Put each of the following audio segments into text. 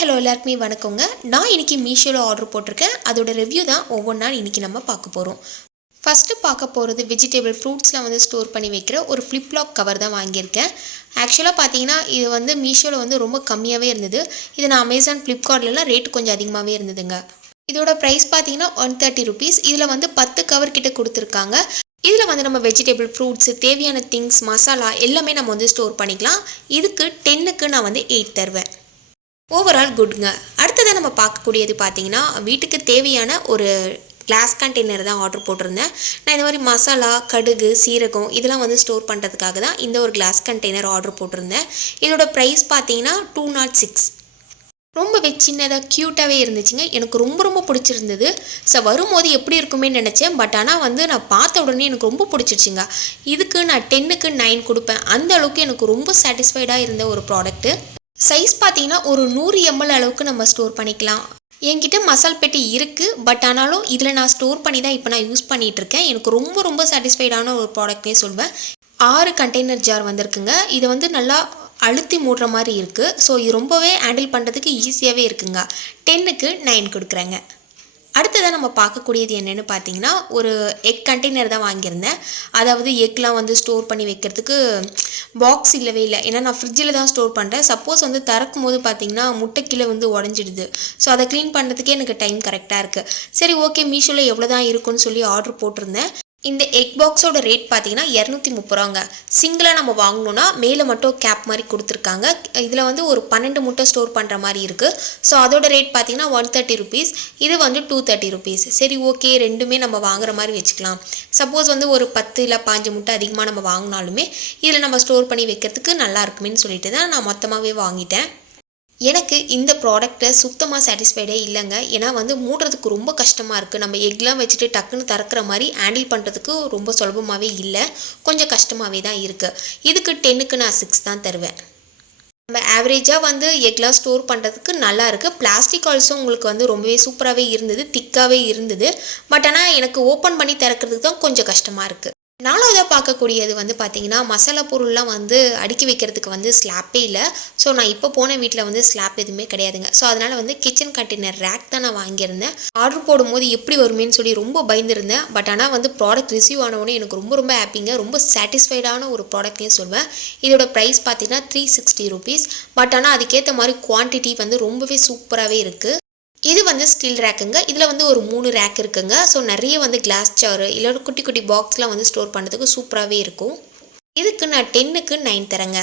Hello எல்லாருக்குமே வணக்கங்க. நான் இன்னைக்கு மீஷோவில் ஆர்டர் போட்டிருக்கேன். அதோட ரிவ்யூ தான் ஒவ்வொன்றா இன்னைக்கு நம்ம பார்க்க போகிறோம் ஃபஸ்ட்டு பார்க்க போகிறது வெஜிடபிள் ஃப்ரூட்ஸ்லாம் வந்து ஸ்டோர் பண்ணி வைக்கிற ஒரு ஃப்ளிப்லாக் கவர் தான் வாங்கியிருக்கேன். ஆக்சுவலாக பார்த்தீங்கன்னா இது வந்து மீஷோவில் வந்து ரொம்ப கம்மியாகவே இருந்தது. இது நான் அமேசான் ஃப்ளிப்கார்ட்லலாம் ரேட் கொஞ்சம் அதிகமாகவே இருந்ததுங்க. இதோட ப்ரைஸ் பார்த்தீங்கன்னா ஒன் தேர்ட்டி ருபீஸ் இதில் வந்து பத்து கவர் கிட்ட கொடுத்துருக்காங்க. இதில் வந்து நம்ம வெஜிடபிள் ஃப்ரூட்ஸு தேவையான திங்ஸ் மசாலா எல்லாமே நம்ம வந்து ஸ்டோர் பண்ணிக்கலாம். இதுக்கு டென்னுக்கு நான் வந்து எயிட் தருவேன். ஓவரால் குட்ங்க அடுத்ததாக நம்ம பார்க்கக்கூடியது பார்த்தீங்கன்னா வீட்டுக்கு தேவையான ஒரு கிளாஸ் கண்டெய்னர் தான் ஆர்டர் போட்டிருந்தேன். நான் இந்த மாதிரி மசாலா கடுகு சீரகம் இதெல்லாம் வந்து ஸ்டோர் பண்ணுறதுக்காக தான் இந்த ஒரு கிளாஸ் கண்டெய்னர் ஆர்டர் போட்டிருந்தேன். இதோட ப்ரைஸ் பார்த்தீங்கன்னா டூ நாட் சிக்ஸ் ரொம்பவே சின்னதாக க்யூட்டாகவே இருந்துச்சுங்க. எனக்கு ரொம்ப ரொம்ப பிடிச்சிருந்தது. ஸோ வரும்போது எப்படி இருக்குமே நினச்சேன். பட் ஆனால் வந்து நான் பார்த்த உடனே எனக்கு ரொம்ப பிடிச்சிருச்சுங்க. இதுக்கு நான் டென்னுக்கு நைன் கொடுப்பேன். அந்த அளவுக்கு எனக்கு ரொம்ப சாட்டிஸ்ஃபைடாக இருந்த ஒரு ப்ராடக்ட்டு சைஸ் பார்த்தீங்கன்னா ஒரு நூறு எம்எல் அளவுக்கு நம்ம ஸ்டோர் பண்ணிக்கலாம். என்கிட்ட மசால் பெட்டி இருக்குது பட் ஆனாலும் இதில் நான் ஸ்டோர் பண்ணி தான் இப்போ நான் யூஸ் பண்ணிகிட்ருக்கேன் எனக்கு ரொம்ப ரொம்ப சாட்டிஸ்ஃபைடான ஒரு ப்ராடக்ட்னே சொல்வேன். ஆறு கண்டெய்னர் ஜார் வந்திருக்குங்க. இதை வந்து நல்லா அழுத்தி மூடுற மாதிரி இருக்குது ஸோ இது ரொம்பவே ஹேண்டில் பண்ணுறதுக்கு ஈஸியாகவே இருக்குங்க. டென்னுக்கு நைன் கொடுக்குறேங்க. அடுத்ததாக நம்ம பார்க்கக்கூடியது என்னென்னு பார்த்தீங்கன்னா ஒரு எக் கண்டெய்னர் தான் வாங்கியிருந்தேன். அதாவது எக்லாம் வந்து ஸ்டோர் பண்ணி வைக்கிறதுக்கு பாக்ஸ் இல்லவே இல்லை. ஏன்னா நான் ஃப்ரிட்ஜில் தான் ஸ்டோர் பண்ணுறேன் சப்போஸ் வந்து திறக்கும் போது பார்த்தீங்கன்னா முட்டை கீழே வந்து உடஞ்சிடுது. ஸோ அதை க்ளீன் பண்ணுறதுக்கே எனக்கு டைம் கரெக்டாக இருக்குது சரி ஓகே மீஷோவில் எவ்வளோ தான் இருக்குன்னு சொல்லி ஆர்டர் போட்டிருந்தேன். இந்த எக் பாக்ஸோட ரேட் பார்த்தீங்கன்னா இரநூத்தி முப்பது ரூபாங்க. சிங்கிளாக நம்ம வாங்கணுன்னா மேலே மட்டும் கேப் மாதிரி கொடுத்துருக்காங்க. இதில் வந்து ஒரு பன்னெண்டு முட்டை ஸ்டோர் பண்ணுற மாதிரி இருக்குது ஸோ அதோட ரேட் பார்த்தீங்கன்னா ஒன் தேர்ட்டி ருபீஸ் இது வந்து டூ தேர்ட்டி ருபீஸ் சரி ஓகே ரெண்டுமே நம்ம வாங்குற மாதிரி வச்சுக்கலாம். சப்போஸ் வந்து ஒரு பத்து இல்லை பாஞ்சு முட்டை அதிகமாக நம்ம வாங்கினாலுமே இதில் நம்ம ஸ்டோர் பண்ணி வைக்கிறதுக்கு நல்லா இருக்குமேன்னு சொல்லிட்டு தான் நான் மொத்தமாகவே வாங்கிட்டேன். எனக்கு இந்த ப்ராடக்ட்டை சுத்தமாக சாட்டிஸ்ஃபைடே இல்லைங்க. ஏன்னா வந்து மூடுறதுக்கு ரொம்ப கஷ்டமாக இருக்குது நம்ம எக்லாம் வச்சுட்டு டக்குன்னு திறக்கிற மாதிரி ஹேண்டில் பண்ணுறதுக்கு ரொம்ப சுலபமாகவே இல்லை. கொஞ்சம் கஷ்டமாகவே தான் இருக்குது இதுக்கு டென்னுக்கு நான் சிக்ஸ் தான் தருவேன். நம்ம ஆவரேஜாக வந்து எக்லாம் ஸ்டோர் பண்ணுறதுக்கு நல்லா இருக்குது பிளாஸ்டிக் ஆல்சோ உங்களுக்கு வந்து ரொம்பவே சூப்பராகவே இருந்தது திக்காகவே இருந்தது. பட் ஆனால் எனக்கு ஓப்பன் பண்ணி திறக்கிறதுக்கு தான் கொஞ்சம் கஷ்டமாக இருக்குது நாலாவதாக பார்க்கக்கூடியது வந்து பார்த்திங்கன்னா மசாலா பொருள்லாம் வந்து அடுக்கி வைக்கிறதுக்கு வந்து ஸ்லாப்பே இல்லை. ஸோ நான் இப்போ போன வீட்டில் வந்து ஸ்லாப் எதுவுமே கிடையாதுங்க. ஸோ அதனால் வந்து கிச்சன் கண்டெய்னர் ரேக் தான் நான் வாங்கியிருந்தேன். ஆர்டர் போடும்போது எப்படி வருமேன்னு சொல்லி ரொம்ப பயந்துருந்தேன். பட் ஆனால் வந்து ப்ராடக்ட் ரிசீவ் ஆனவுடனே எனக்கு ரொம்ப ரொம்ப ஹாப்பிங்க ரொம்ப சாட்டிஸ்ஃபைடான ஒரு ப்ராடக்ட்னே சொல்வேன். இதோட ப்ரைஸ் பார்த்தீங்கன்னா த்ரீ சிக்ஸ்டி ருபீஸ் பட் ஆனால் அதுக்கேற்ற மாதிரி குவான்டிட்டி வந்து ரொம்பவே சூப்பராகவே இருக்குது இது வந்து ஸ்டீல் ரேக்குங்க இதில் வந்து ஒரு மூணு ரேக் இருக்குங்க. ஸோ நிறைய வந்து கிளாஸ் சாரு இல்லை குட்டி குட்டி பாக்ஸ்லாம் வந்து ஸ்டோர் பண்ணுறதுக்கு சூப்பராகவே இருக்கும். இதுக்கு நான் டென்னுக்கு நைன் தரேங்க.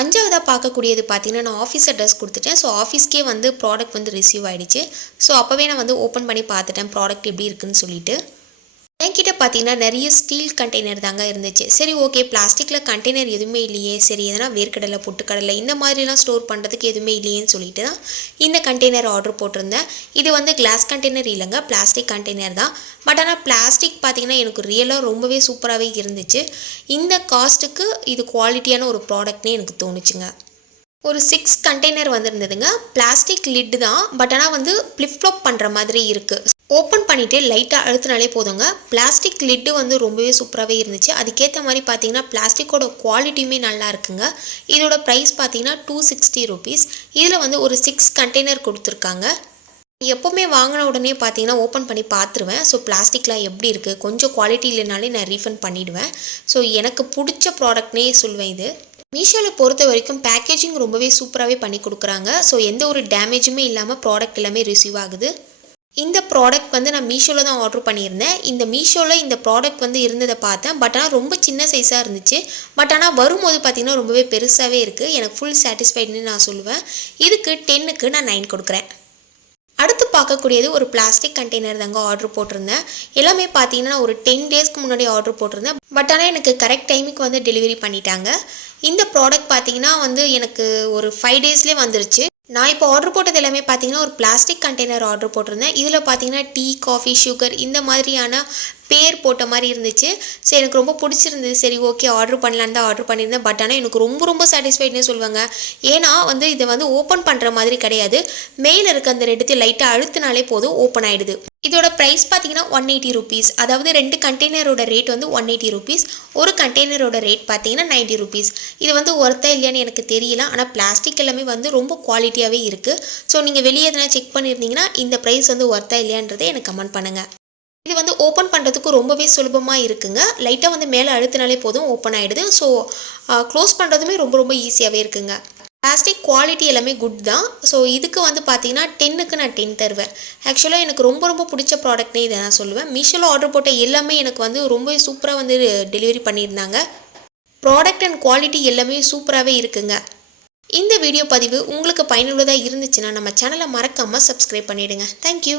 அஞ்சாவதாக பார்க்கக்கூடியது பார்த்தீங்கன்னா நான் ஆஃபீஸ் அட்ரஸ் கொடுத்துட்டேன். ஸோ ஆஃபீஸ்க்கே வந்து ப்ராடக்ட் வந்து ரிசீவ் ஆகிடுச்சு ஸோ அப்போவே நான் வந்து ஓப்பன் பண்ணி பார்த்துட்டேன் ப்ராடக்ட் எப்படி இருக்குன்னு சொல்லிட்டு. என்கிட்ட பார்த்தீங்கன்னா நிறைய ஸ்டீல் கண்டெய்னர் தாங்க இருந்துச்சு. சரி ஓகே பிளாஸ்டிக்கில் கண்டெய்னர் எதுவுமே இல்லையே. சரி எதனா வேர்க்கடலை பொட்டுக்கடலை இந்த மாதிரிலாம் ஸ்டோர் பண்ணுறதுக்கு எதுவுமே இல்லையேன்னு சொல்லிட்டு தான் இந்த கண்டெய்னர் ஆர்டர் போட்டிருந்தேன். இது வந்து கிளாஸ் கண்டெய்னர் இல்லைங்க பிளாஸ்டிக் கண்டெய்னர் தான். பட் ஆனால் பிளாஸ்டிக் பார்த்தீங்கன்னா எனக்கு ரியலாக ரொம்பவே சூப்பராகவே இருந்துச்சு. இந்த காஸ்ட்டுக்கு இது குவாலிட்டியான ஒரு ப்ராடக்ட்னே எனக்கு தோணுச்சுங்க. ஒரு சிக்ஸ் கண்டெய்னர் வந்திருந்ததுங்க. பிளாஸ்டிக் லிட் தான் பட் ஆனால் வந்து ஃப்ளிப் பண்ணுற மாதிரி இருக்குது ஓப்பன் பண்ணிவிட்டு லைட்டாக அழுத்தினாலே போதுங்க. பிளாஸ்டிக் லிட்டு வந்து ரொம்பவே சூப்பராகவே இருந்துச்சு. அதுக்கேற்ற மாதிரி பார்த்தீங்கன்னா பிளாஸ்டிக்கோட குவாலிட்டியுமே நல்லா இருக்குங்க. இதோட ப்ரைஸ் பார்த்தீங்கன்னா டூ சிக்ஸ்டி ருபீஸ் இதில் வந்து ஒரு சிக்ஸ் கண்டெய்னர் கொடுத்துருக்காங்க. எப்போவுமே வாங்கின உடனே பார்த்தீங்கன்னா ஓப்பன் பண்ணி பார்த்துருவேன் ஸோ பிளாஸ்டிக்லாம் எப்படி இருக்குது கொஞ்சம் குவாலிட்டி இல்லைனாலே நான் ரீஃபண்ட் பண்ணிவிடுவேன் ஸோ எனக்கு பிடிச்ச ப்ராடக்ட்னே சொல்வேன் இது. மீஷோவில் பொறுத்த வரைக்கும் பேக்கேஜிங் ரொம்பவே சூப்பராகவே பண்ணி கொடுக்குறாங்க. ஸோ எந்த ஒரு டேமேஜுமே இல்லாமல் ப்ராடக்ட் எல்லாமே ரிசீவ் ஆகுது. இந்த ப்ராடக்ட் வந்து நான் மீஷோவில் தான் ஆர்டர் பண்ணியிருந்தேன். இந்த மீஷோவில் இந்த ப்ராடக்ட் வந்து இருந்ததை பார்த்தேன். பட் ஆனால் ரொம்ப சின்ன சைஸாக இருந்துச்சு. பட் ஆனால் வரும்போது பார்த்திங்கன்னா ரொம்பவே பெருசாகவே இருக்குது எனக்கு ஃபுல் சாட்டிஸ்ஃபைடுன்னு நான் சொல்லுவேன். இதுக்கு டென்னுக்கு நான் நைன் கொடுக்குறேன். அடுத்து பார்க்கக்கூடியது ஒரு பிளாஸ்டிக் கண்டெய்னர் தாங்க ஆர்டர் போட்டிருந்தேன். எல்லாமே பார்த்தீங்கன்னா ஒரு டென் டேஸ்க்கு முன்னாடி ஆர்டர் போட்டிருந்தேன். பட் ஆனால் எனக்கு கரெக்ட் டைமுக்கு வந்து டெலிவரி பண்ணிட்டாங்க. இந்த ப்ராடக்ட் பார்த்தீங்கன்னா வந்து எனக்கு ஒரு ஃபைவ் டேஸ்லேயே வந்துருச்சு. நான் இப்போ ஆர்டர் போட்டது எல்லாமே பார்த்தீங்கன்னா ஒரு பிளாஸ்டிக் கண்டெய்னர் ஆர்டர் போட்டிருந்தேன். இதில் பார்த்தீங்கன்னா டீ காஃபி சுகர் இந்த மாதிரியான பேர் போட்ட மாதிரி இருந்துச்சு. சரி எனக்கு ரொம்ப பிடிச்சிருந்தது. சரி ஓகே ஆர்டர் பண்ணலான்னு தான் ஆர்டர் பண்ணியிருந்தேன். பட் ஆனால் எனக்கு ரொம்ப ரொம்ப சாட்டிஸ்ஃபைட்னே சொல்லுவாங்க. ஏன்னா வந்து இதை வந்து ஓப்பன் பண்ணுற மாதிரி கிடையாது. மேலே இருக்க அந்த ரெட்டு லைட்டாக அழுத்தினாலே போதும் ஓப்பன் ஆகிடுது இதோட ப்ரைஸ் பார்த்தீங்கன்னா ஒன் எயிட்டி ருபீஸ் அதாவது ரெண்டு கண்டெய்னரோட ரேட் வந்து ஒன் எயிட்டி ருபீஸ் ஒரு கண்டெய்னரோட ரேட் பார்த்தீங்கன்னா நைன்ட்டி ருபீஸ் இது வந்து ஒருத்தா இல்லையான்னு எனக்கு தெரியல. ஆனால் பிளாஸ்டிக் எல்லாமே வந்து ரொம்ப குவாலிட்டியாகவே இருக்குது ஸோ நீங்கள் வெளியே எதனா செக் பண்ணியிருந்தீங்கன்னா இந்த ப்ரைஸ் வந்து ஒர்த்தா இல்லையான்றதை எனக்கு கமெண்ட் பண்ணுங்கள் இது வந்து ஓப்பன் பண்ணுறதுக்கு ரொம்பவே சுலபமாக இருக்குங்க. லைட்டாக வந்து மேலே அழுத்தினாலே போதும் ஓப்பன் ஆகிடுது ஸோ க்ளோஸ் பண்ணுறதுமே ரொம்ப ரொம்ப ஈஸியாகவே இருக்குங்க. பிளாஸ்டிக் குவாலிட்டி எல்லாமே குட் தான். ஸோ இதுக்கு வந்து பார்த்தீங்கன்னா டென்னுக்கு நான் டென் தருவேன். ஆக்சுவலாக எனக்கு ரொம்ப ரொம்ப பிடிச்ச ப்ராடக்ட்னே இதை நான் சொல்லுவேன். மீஷோவில் ஆர்டர் போட்ட எல்லாமே எனக்கு வந்து ரொம்ப சூப்பராக வந்து டெலிவரி பண்ணியிருந்தாங்க. ப்ராடக்ட் அண்ட் குவாலிட்டி எல்லாமே சூப்பராகவே இருக்குங்க. இந்த வீடியோ பதிவு உங்களுக்கு பயனுள்ளதாக இருந்துச்சுன்னா நம்ம சேனலை மறக்காமல் சப்ஸ்கிரைப் பண்ணிவிடுங்க தேங்க்யூ